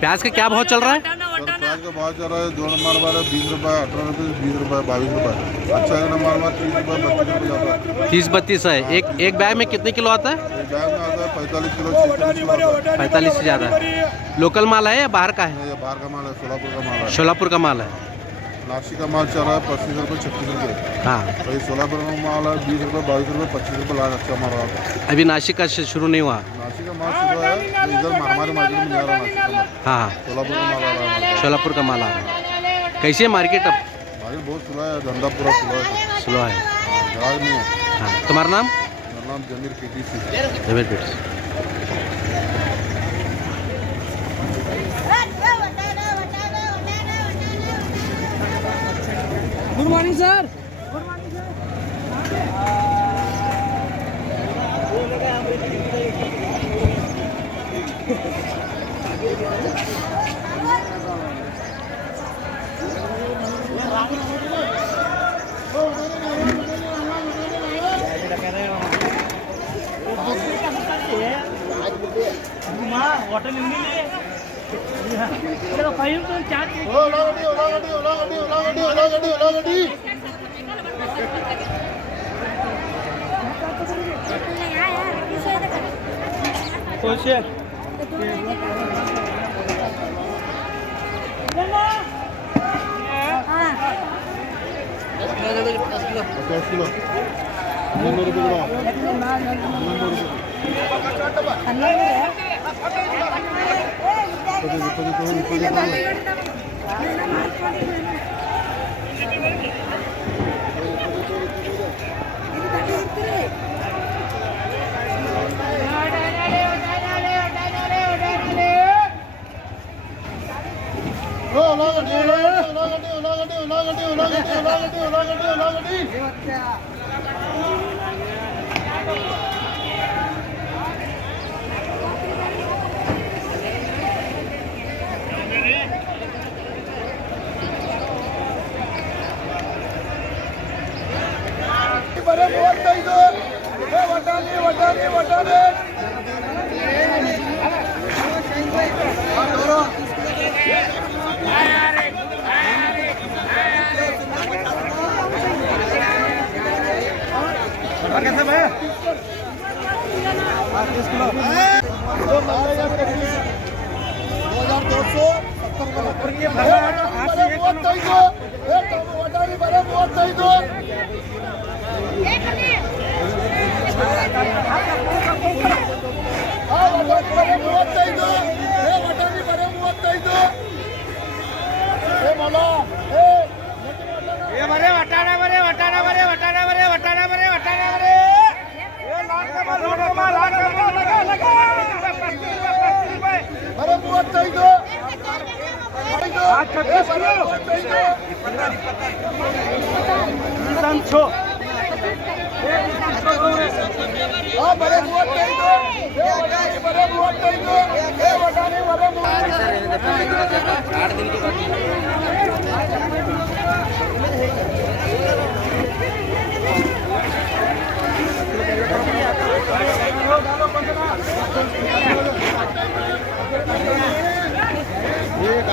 प्याज का क्या भाव चल रहा है? प्याज का भाव चल रहा है 2 नंबर वाला 20 रुपये, 18 रुपये, 20 रुपये, 22 रुपये। अच्छा 1 नंबर वाला 30 रुपये, 32 रुपये जाता है। 30-32 है। एक बैग में कितने किलो आता है? एक बैग में आता है 45 किलो, 46 किलो आता है। 45 से ज़्यादा। लोकल माल है या बाहर का है? ये बाहर का माल है, सोलापुर का माल है। शोलापुर का माल है। नासिक का माल चल रहा है 25 रुपये, 36 रुपये। हाँ, तो ये सोलापुर का माल है 20 रुपये, 22 रुपये, 25 रुपये लाख अच्छा माल रहा है। अभी नासिक का शुरू नहीं हुआ। नासिक का माल शुरू है, इधर हमारे मार्केट में नहीं आ रहा नासिक का माल। हाँ, सोलापुर का माल आ रहा है। शोलापुर का माल आ रहा है। कैसी है मार्केट अब? मार्केट बहुत स्लो है, धंधा पूरा स्लो है, स्लो है। ग्राहक नहीं है। हाँ, तुम्हारा नाम? मेरा नाम जमीर KTC। जमीर पीट्स। Good morning sir. Good morning sir. Hotel ₹50 kilo 200 रुपये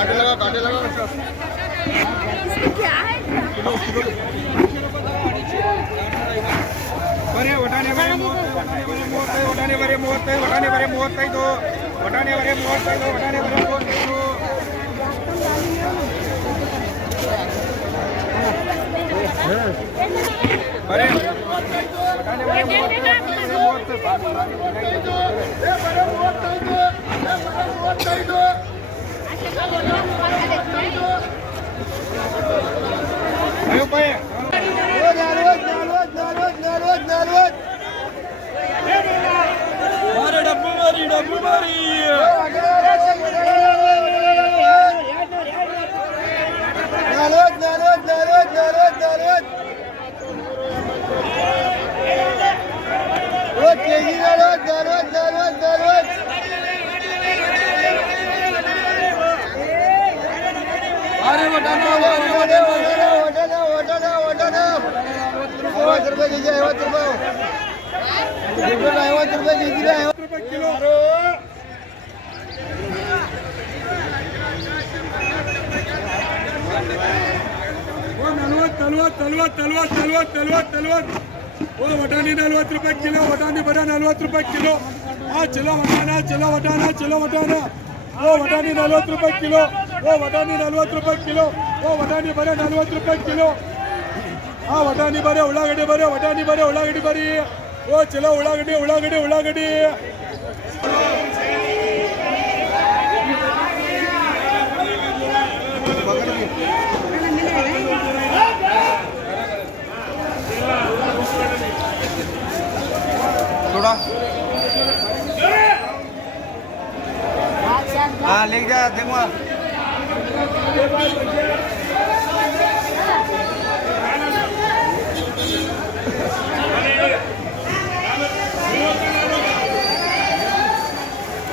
किलो काटे लगा इसमें क्या है? बरे वटाने बरे 35 वटाने बरे 35 वटाने बरे 35 वटाने बरे 35 वटाने बरे 35 बरे वटाने बरे 35 वटाणी 40 रुपये किलो वटाणी बरा 40 रुपये किलो हा चलो वटाणा ओ वटाणी 40 रुपये किलो ओ वटाणी 40 रुपये किलो ओ वटाणी बरे 40 रुपये किलो हा वटाणी बरे उಳ್ಳागड्डी बरे वटाणी बरे उಳ್ಳागड्डी बरी ओ चलो उಳ್ಳागड्डी थोड़ा हाँ ले जा देखो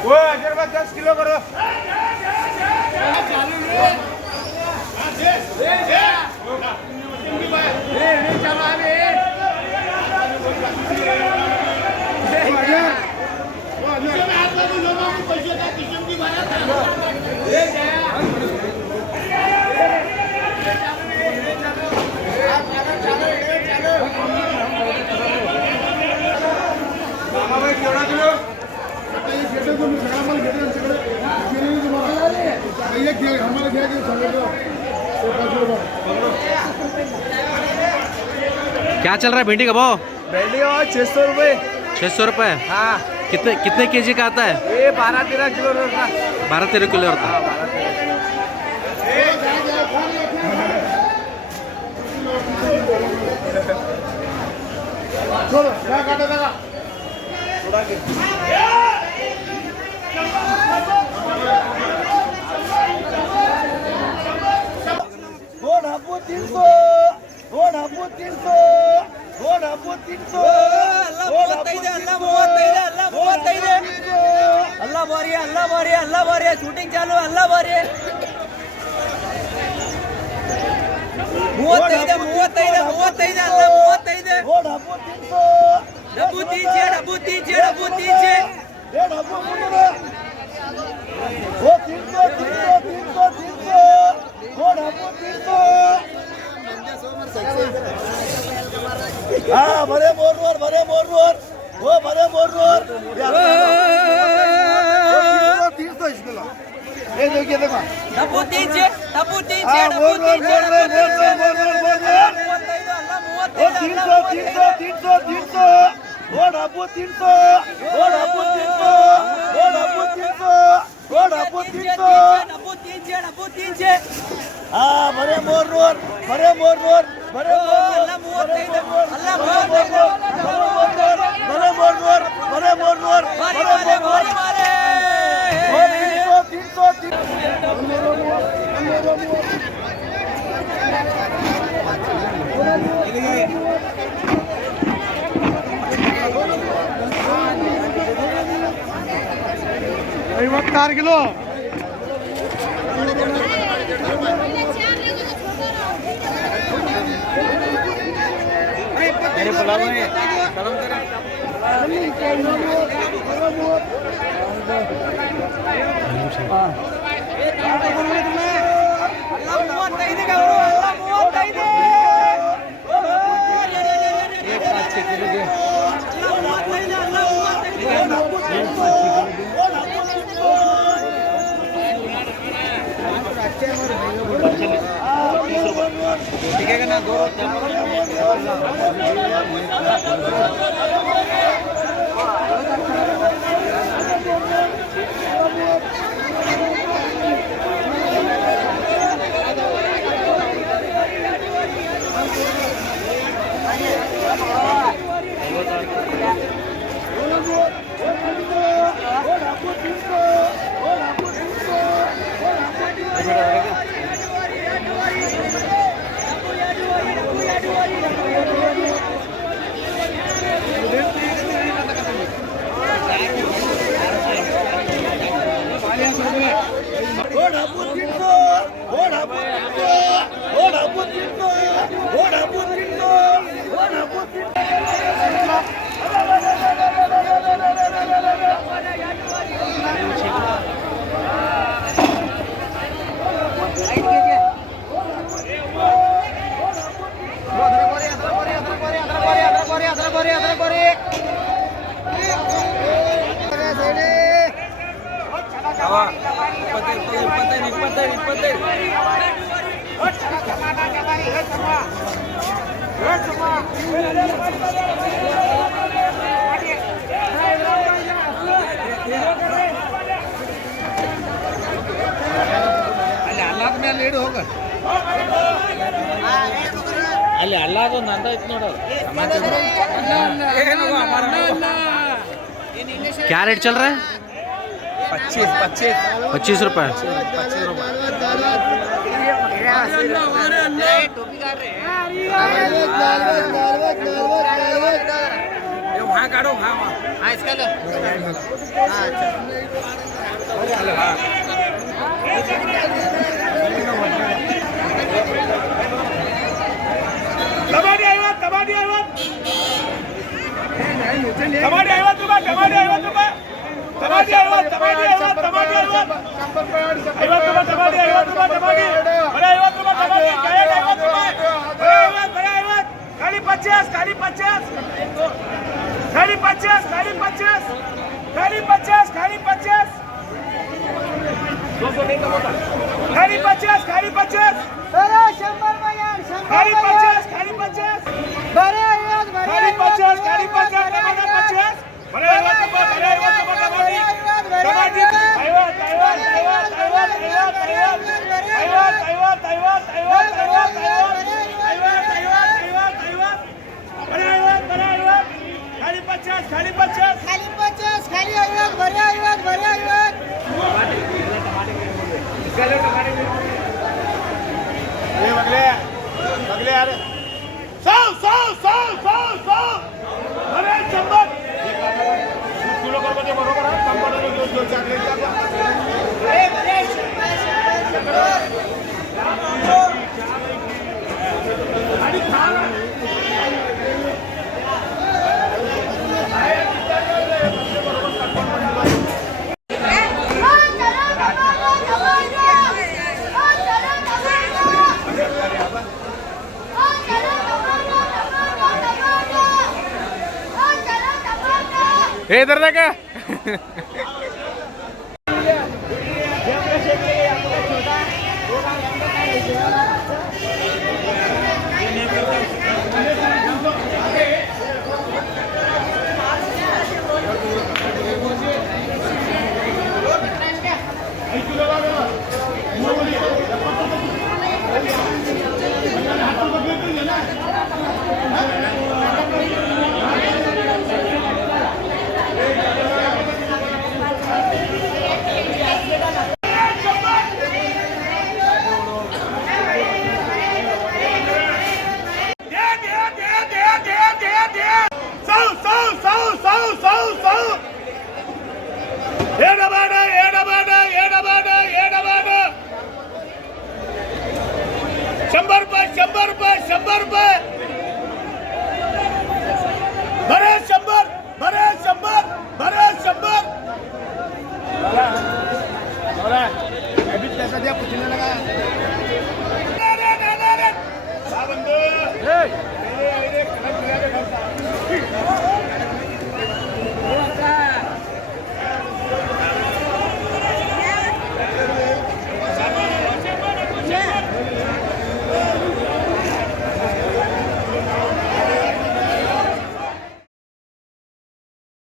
वो अगर 10 किलो करो क्या चल रहा है भिंडी का भाव? भिंडी और 600 रुपये 600 रुपये। हाँ कितने केजी का आता है? ये 12-13 किलो का 12-13 किलो होता है। अल्लाह बारी शूटिंग चालू अल्लाह बारी 54 किलो मेरे पुलाव में कलम ठीक है ना दो क्या रेट चल रहा है? 25 रुपए। वहाँ काढो हाँ इसका लो हाँ अच्छा टमाटे 100 रुपये